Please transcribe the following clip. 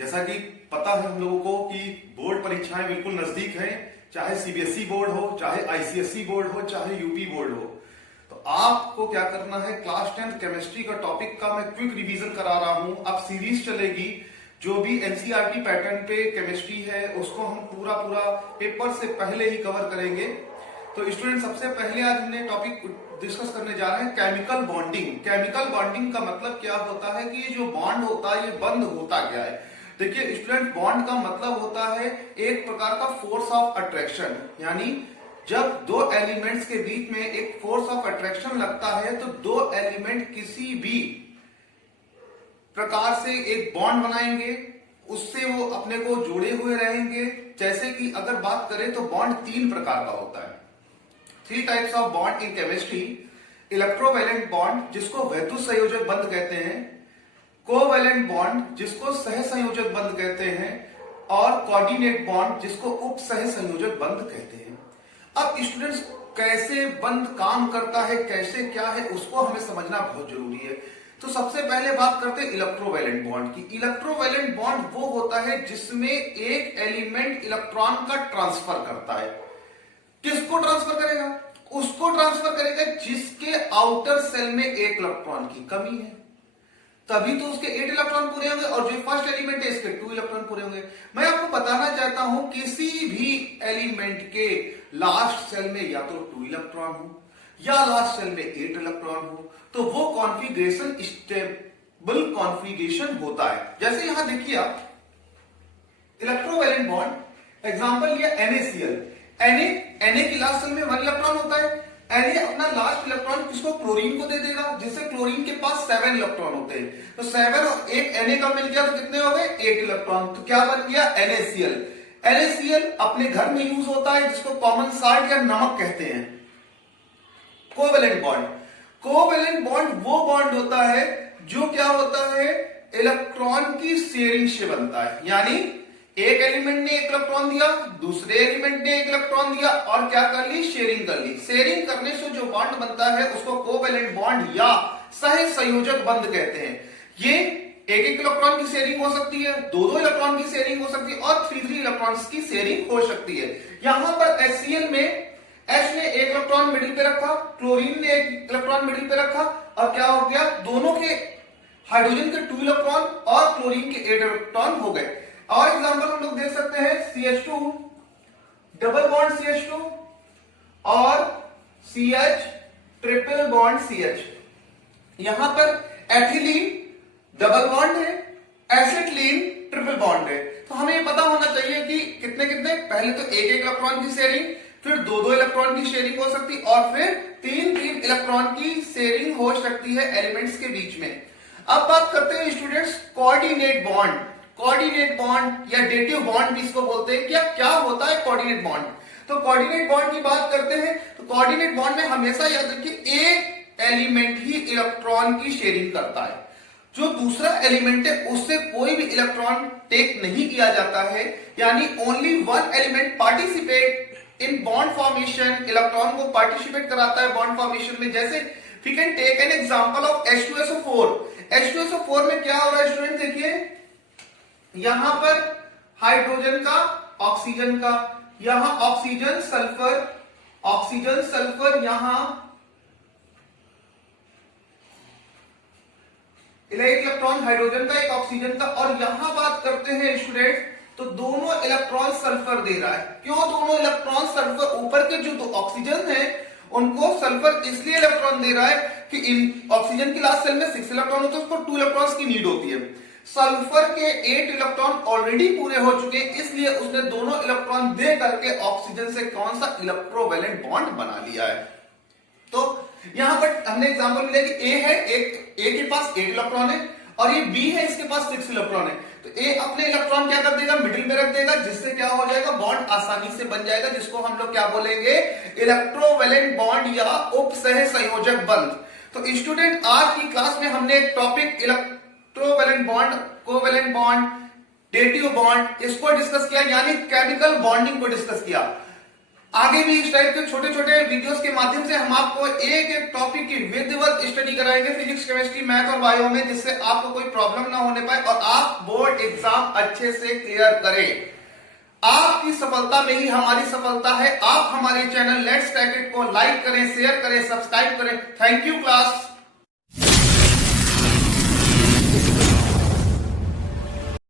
जैसा कि पता है हम लोगों को कि बोर्ड परीक्षाएं बिल्कुल नजदीक हैं, चाहे सीबीएसई बोर्ड हो, चाहे आईसीएसई बोर्ड हो, चाहे यूपी बोर्ड हो। तो आपको क्या करना है, क्लास 10th केमिस्ट्री का टॉपिक का मैं क्विक रिवीजन करा रहा हूं। अब सीरीज चलेगी, जो भी एनसीईआरटी पैटर्न पे केमिस्ट्री है उसको हम पूरा पेपर से पहले ही कवर करेंगे। तो स्टूडेंट, सबसे पहले आज हमने टॉपिक डिस्कस करने जा रहे हैं केमिकल बॉन्डिंग। केमिकल बॉन्डिंग का मतलब क्या होता है कि ये जो बॉन्ड होता है ये बंद होता क्या है। देखिए स्टूडेंट, बॉन्ड का मतलब होता है एक प्रकार का फोर्स ऑफ अट्रैक्शन, यानी जब दो एलिमेंट्स के बीच में एक फोर्स ऑफ अट्रैक्शन लगता है तो दो एलिमेंट किसी भी प्रकार से एक बॉन्ड बनाएंगे, उससे वो अपने को जुड़े हुए रहेंगे। जैसे कि अगर बात करें तो बॉन्ड तीन प्रकार का होता है। 3 types of bond in chemistry. Electrovalent bond जिसको वैद्युत संयोजक बंध कहते हैं, कोवैलेंट बॉन्ड जिसको सह संयोजक बंध कहते हैं, और कोऑर्डिनेट बॉन्ड जिसको उप सह संयोजक बंध कहते हैं। अब स्टूडेंट्स, कैसे बंध काम करता है, कैसे क्या है, उसको हमें समझना बहुत जरूरी है। तो सबसे पहले बात करते हैं इलेक्ट्रोवैलेंट बॉन्ड की। इलेक्ट्रोवैलेंट बॉन्ड वो होता है जिसमें एक एलिमेंट इलेक्ट्रॉन का ट्रांसफर करता है। किसको ट्रांसफर करेगा? उसको ट्रांसफर करेगा जिसके आउटर सेल में एक इलेक्ट्रॉन की कमी है, तभी तो उसके 8 इलेक्ट्रॉन पूरे होंगे, और जो फर्स्ट एलिमेंट है इसके 2 इलेक्ट्रॉन पूरे होंगे। मैं आपको बताना चाहता हूं, किसी भी एलिमेंट के लास्ट सेल में या तो 2 इलेक्ट्रॉन हो या लास्ट सेल में 8 इलेक्ट्रॉन हो, तो वो कॉन्फ़िगरेशन स्टेबल कॉन्फ़िगरेशन होता है। जैसे यहां देखिए आप, इलेक्ट्रोवैलेंट बॉन्ड एग्जांपल लिया NaCl। Na की लास्ट सेल में 1 इलेक्ट्रॉन होता है। Na अपना लास्ट इलेक्ट्रॉन किसको? क्लोरीन को दे देगा, जिससे क्लोरीन के पास 7 इलेक्ट्रॉन होते हैं। तो 7 और 1 Na का मिल गया तो कितने हो गए? 8 इलेक्ट्रॉन। तो क्या बन गया? NaCl। NaCl अपने घर में यूज होता है, जिसको कॉमन साल्ट या नमक कहते हैं। Covalent bond. कोवैलेंट बॉन्ड वो बॉन्ड होता है जो क्या होता है, इलेक्ट्रॉन की शेयरिंग से बनता है। यानी एक एलिमेंट ने 1 इलेक्ट्रॉन दिया, दूसरे एलिमेंट ने 1 इलेक्ट्रॉन दिया, और क्या कर ली? शेयरिंग कर ली। शेयरिंग करने से जो बॉन्ड बनता है उसको कोवैलेंट बॉन्ड या सह संयोजक बंध कहते हैं। ये 1-1 इलेक्ट्रॉन की शेयरिंग हो सकती है, 2-2 इलेक्ट्रॉन की शेयरिंग हो सकती है, और 3-3 इलेक्ट्रॉन्स की शेयरिंग हो सकती है। यहां पर HCl में H ने 1 इलेक्ट्रॉन मिडिल पे रखा, क्लोरीन ने 1 इलेक्ट्रॉन मिडिल पे रखा, और क्या हो गया? दोनों के हाइड्रोजन के 2 इलेक्ट्रॉन और क्लोरीन के 8 इलेक्ट्रॉन हो गए। और एग्जांपल हम लोग देख सकते हैं CH2 डबल बॉन्ड CH2 और CH ट्रिपल बॉन्ड CH। यहां पर एथिलीन डबल बॉन्ड है, एसिटिलीन ट्रिपल बॉन्ड है। तो हमें ये पता होना चाहिए कि कितने कितने, पहले तो 1-1 इलेक्ट्रॉन की शेयरिंग, फिर 2-2 इलेक्ट्रॉन की शेयरिंग हो सकती, और फिर 3-3 इलेक्ट्रॉन की शेयरिंग हो सकती है एलिमेंट्स के बीच में। अब बात करते हैं students coordinate bond. Coordinate bond या डेटिव बॉन्ड भी इसको बोलते हैं। क्या होता है कोऑर्डिनेट बॉन्ड? तो कोऑर्डिनेट बॉन्ड की बात करते हैं तो कोऑर्डिनेट बॉन्ड में हमेशा याद रखिए, एक एलिमेंट ही इलेक्ट्रॉन की शेयरिंग करता है। जो दूसरा एलिमेंट है उससे कोई भी इलेक्ट्रॉन टेक नहीं किया जाता है, यानी only one element participate in bond formation, electron को पार्टिसिपेट कराता है बॉन्ड फॉर्मेशन में। जैसे we can take an example of H2SO4। H2SO4 में क्या हो रहा है स्टूडेंट? देखिए यहां पर हाइड्रोजन का, ऑक्सीजन का, यहां ऑक्सीजन सल्फर, यहां एक इलेक्ट्रॉन हाइड्रोजन का, एक ऑक्सीजन का, और यहां बात करते हैं स्टूडेंट तो दोनों इलेक्ट्रॉन सल्फर दे रहा है। क्यों दोनों इलेक्ट्रॉन सल्फर? ऊपर के जो 2 ऑक्सीजन है उनको सल्फर इसलिए इलेक्ट्रॉन दे रहा है कि इन ऑक्सीजन की लास्ट सेल में 6 इलेक्ट्रॉन होते हैं, उसको 2 इलेक्ट्रॉन्स की नीड होती है। सल्फर के 8 इलेक्ट्रॉन ऑलरेडी पूरे हो चुके हैं, इसलिए उसने दोनों इलेक्ट्रॉन दे करके ऑक्सीजन से कौन सा इलेक्ट्रोवैलेंट बॉन्ड बना लिया है। तो यहां पर हमने एग्जांपल लिया कि A है, A के पास 8 इलेक्ट्रॉन है, और ये B है, इसके पास 6 इलेक्ट्रॉन है। तो A अपने इलेक्ट्रॉन क्या कर देगा? मिडिल में रख देगा, जिससे क्या हो जाएगा? बॉन्ड आसानी से बन जाएगा, जिसको हम लोग क्या बोलेंगे? इलेक्ट्रोवैलेंट बॉन्ड या उपसह संयोजक बंध। तो स्टूडेंट, आज की क्लास में हमने एक topic electrovalent bond, covalent bond, dative bond, इसको डिस्कस किया, यानी केमिकल बॉन्डिंग को डिस्कस किया। आगे भी इस टाइप के छोटे छोटे वीडियोस के माध्यम से हम आपको एक एक टॉपिक की विधिवत स्टडी कराएंगे फिजिक्स, केमिस्ट्री, मैथ और बायो में, जिससे आपको कोई प्रॉब्लम ना होने पाए और आप बोर्ड एग्जाम अच्छे से क्लियर करें। आपकी सफलता में ही हमारी सफलता है। आप हमारे चैनल लेट्स क्रैक इट को लाइक करें, शेयर करें, सब्सक्राइब करें। Thank you class.